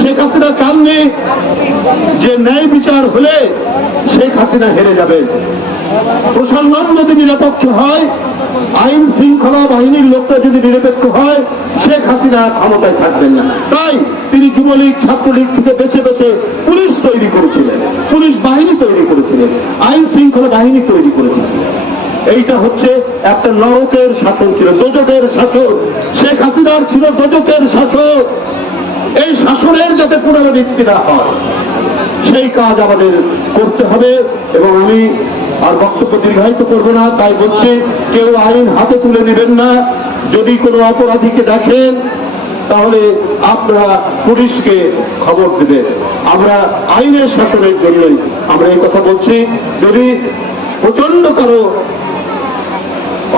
শেখ হাসিনা চাননি, যে ন্যায় বিচার হলে শেখ হাসিনা হেরে যাবেন প্রশাসন যদি নিরপেক্ষ হয়, আইন শৃঙ্খলা বাহিনীর লোকটা যদি নিরপেক্ষ হয়, শেখ হাসিনা ক্ষমতায় থাকবেন না। তাই তিনি যুবলীগ, ছাত্রলীগ থেকে বেছে বেছে পুলিশ তৈরি করেছিলেন। পুলিশ বাহিনী তৈরি করেছিলেন। আইন শৃঙ্খলা বাহিনী তৈরি করেছিলেন। এইটা হচ্ছে একটা নরকের শাসন ছিল দোজকের শাসন। শেখ হাসিনার ছিল দোজকের শাসন। এই শাসনের যাতে পুনরাবৃত্তি না হয়, সেই কাজ আমাদের করতে হবে এবং আমি আর বক্তব্য দীর্ঘায়িত করব না, তাই বলছি, কেউ আইন হাতে তুলে নেবেন না। যদি কোনো অপরাধীকে দেখেন, তাহলে আপনারা পুলিশকে খবর দেবেন। আমরা আইনের শাসনের জন্যই আমরা এই কথা বলছি। যদি প্রচণ্ড কারও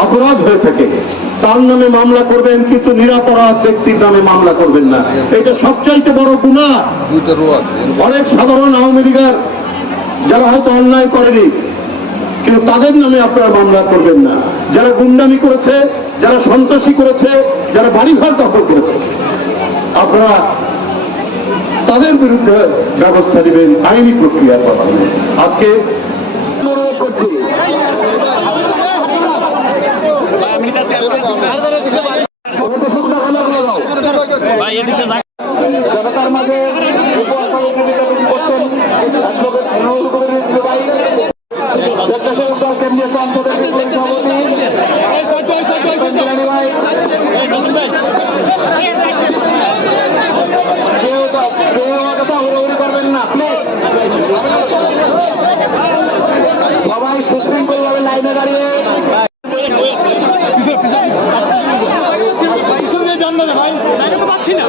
অপরাধ হয়ে থাকে তার নামে মামলা করবেন কিন্তু নিরাপরাধ ব্যক্তির নামে মামলা করবেন না। এটা সবচাইতে বড় গুণা অনেক সাধারণ আওয়ামী লীগের যারা হয়তো অন্যায় করেনি কিন্তু তাদের নামে আপনারা মামলা করবেন না। যারা গুন্ডামি করেছে যারা সন্ত্রাসী করেছে যারা বাড়িঘর দখল করেছে আপনারা তাদের বিরুদ্ধে ব্যবস্থা নেবেন আইনি প্রক্রিয়ার মাধ্যমে আজকে করছি স্বেচ্ছাসেবক দল কেন্দ্রীয় সংসদের সভাপতি। কথা হুড়োহুড়ি করবেন না পাচ্ছি না।